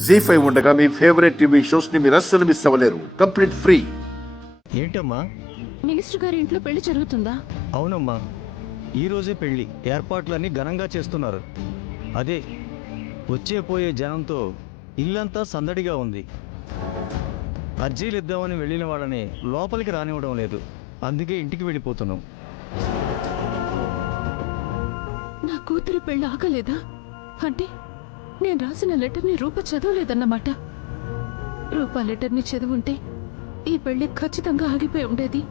జీ5 ఉండగా మీ favourite TV shows ని మీరు అస్సలు మిస్ అవ్వలేరు. Complete free. ఏంటమ్మా? మినిస్టర్ గారి ఇంట్లో పెళ్లి జరుగుతుందా? అవునమ్మా, ఈ రోజే పెళ్లి ఏర్పాట్లన్నీ ఘనంగా చేస్తున్నారు. అదే వచ్చే పోయే జనంతో ఇల్లంతా సందడిగా ఉంది. అర్జీలు ఇద్దామని వెళ్ళిన వాళ్ళని లోపలికి రానివ్వడం లేదు. అందుకే ఇంటికి వెళ్ళిపోతున్నాం. నా కూతురి పెళ్లి ఆగలేదా? అంటే నేను రాసిన లెటర్ని రూప చదవలేదన్నమాట. రూప లెటర్ని చదువుంటే ఈ పెళ్లి ఖచ్చితంగా ఆగిపోయి ఉండేది.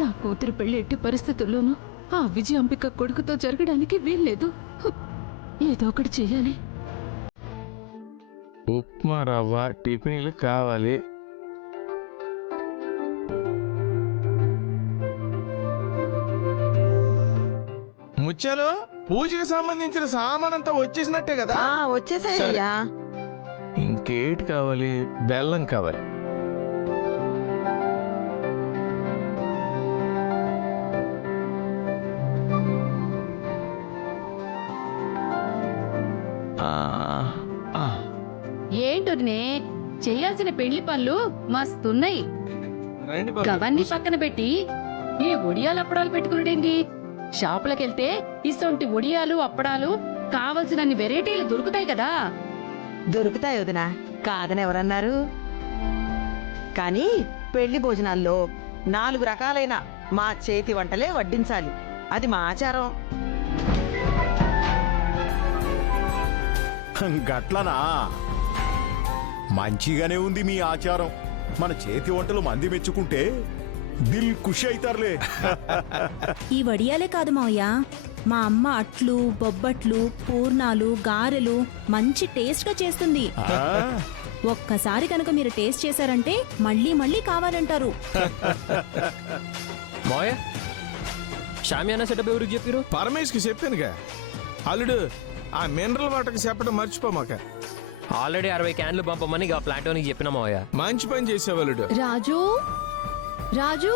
నా కూతురి పెళ్లి ఎట్టి పరిస్థితుల్లోనూ ఆ విజయాంబిక కొడుకుతో జరగడానికి వీల్లేదు. ఏదో ఒకటి చెయ్యాలి. ఉప్మా రవ్వ టిఫిన్లు కావాలి. ముత్యాలు, పూజకి సంబంధించిన సామానంతా వచ్చేసినట్టే కదా? వచ్చేసాయ్యా. ఇంకేటి కావాలి? బెల్లం కావాలి. ఏంటొదినే, చెయ్యాల్సిన పెళ్లి పనులు మస్తున్నాయి. గవన్నీ పక్కన పెట్టి ఈ ఒడియాలు అప్పడాలు పెట్టుకునేంది? షాపులకెళ్తే ఇసొంటి ఒడియాలు అప్పడాలు కావలసినన్ని వెరైటీలు దొరుకుతాయి కదా. దొరుకుతాయి వదినా, కాదని ఎవరన్నారు? కానీ పెళ్లి భోజనాల్లో 4 రకాలైన మా చేతి వంటలే వడ్డించాలి. అది మా ఆచారం. గట్లనా? మంచిగానే ఉంది మీ ఆచారం. మన చేతి వంటలు మంది మెచ్చుకుంటే దిల్ ఖుషి అవుతారులే. ఈ వడియాలే కాదు మావయ్య, మా అమ్మ అట్లు, బొబ్బట్లు, పూర్ణాలు, గారెలు మంచి టేస్ట్ గా చేస్తుంది. ఒక్కసారి కనుక మీరు టేస్ట్ చేశారంటే మళ్ళీ మళ్ళీ కావాలంటారు. మావయ్య, షామియానా సెటప్ ఎవరికి చెప్పారు? పరమేష్ కి చెప్పానుగా. అల్లుడు, ఆ మినరల్ వాటర్కి చెప్పడం మర్చిపోమాక. ఆల్రెడీ 60 క్యాన్లు పంపమని ఇక ప్లాటోనికి చెప్పిన మావయ్య. మంచి పని చేసేవాళ్ళుడు. రాజు, రాజు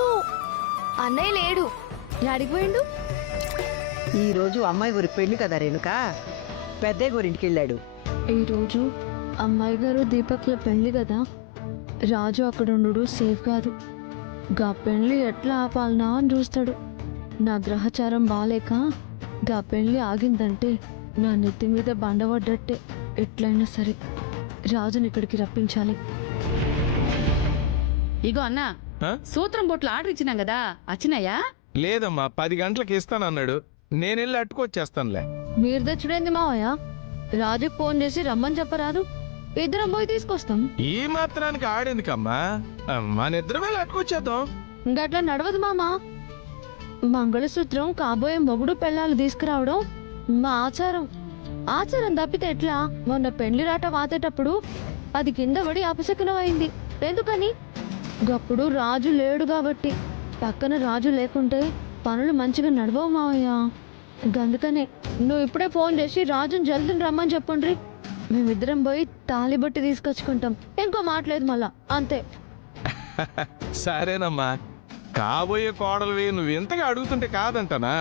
అన్నయ్య లేడు, అడిగిపోయిండు. ఈ రోజు అమ్మాయి ఊరి పెళ్లి కదా రేణుకా, పెద్దయ్య ఊరింటికి వెళ్ళాడు. ఈరోజు అమ్మాయి గారు దీపక్ల పెళ్లి కదా, రాజు అక్కడ ఉండు సేఫ్ కాదు. గా పెళ్లి ఎట్లా ఆపాలనా అని చూస్తాడు. నా గ్రహచారం బాలేక గా పెళ్లి ఆగిందంటే నా నెత్తి మీద బండబడ్డట్టే. ఎట్లయినా సరే రాజుని ఇక్కడికి రప్పించాలి. ఇగో అన్నా, సూత్రం బొట్లు ఆర్డర్ ఇచ్చినాం కదా, వచ్చినాయా? లేదమ్మా, 10 గంటలకు ఇస్తానన్నాడు. నేను వెళ్ళి అట్టుకొచ్చేస్తానులే. మీరు తెచ్చుడేంది మావయ్య? రాజుకి ఫోన్ చేసి రమ్మని చెప్పరాదు, ఇద్దరం పోయి తీసుకొస్తాం. ఈ మాత్రానికి ఆడేందుకమ్మా, మన ఇద్దరం వెళ్ళి అట్టుకొచ్చేద్దాం. ఇంకట్లా నడవదు మామ. మంగళసూత్రం కాబోయే మొగుడు పెళ్ళాలు తీసుకురావడం మా ఆచారం. ఆచారం తప్పితే ఎట్లా? మొన్న పెళ్లి రాట వాతేటప్పుడు అది కింద పడి అపశకునం అయింది. ఎందుకని? గప్పుడు రాజు లేడు కాబట్టి. పక్కన రాజు లేకుంటే పనులు మంచిగా నడవవు మావయ్య. అందుకనే నువ్వు ఇప్పుడే ఫోన్ చేసి రాజుని జల్దీ రమ్మని చెప్పండ్రి. మేమిద్దరం పోయి తాలిబొట్టి తీసుకొచ్చుకుంటాం. ఇంకో మాట్లేదు మళ్ళా, అంతే. సరేనమ్మా, కాబోయే కోడలువి నువ్వు ఎంతగా అడుగుతుంటే కాదంటానా?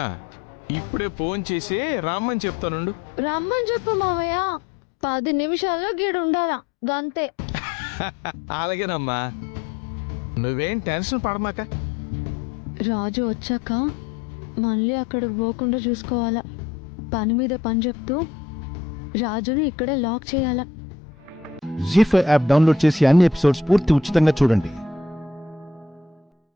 ఇప్పుడే ఫోన్ చేసి రమ్మని చెప్తానుండు. రమ్మని చెప్పు మావయ్య, 10 నిమిషాల్లో గీడు ఉండాలా, గంతే. అలాగేనమ్మా, నువ్వేం టెన్షన్ పడమాక. రాజు వచ్చాక మళ్ళీ అక్కడికి పోకుండా చూసుకోవాలా. పని మీద పని చెప్తూ రాజుని ఇక్కడే లాక్ చేయాలా. జీ5 యాప్ డౌన్లోడ్ చేసి అన్ని ఎపిసోడ్స్ పూర్తి ఉచితంగా చూడండి.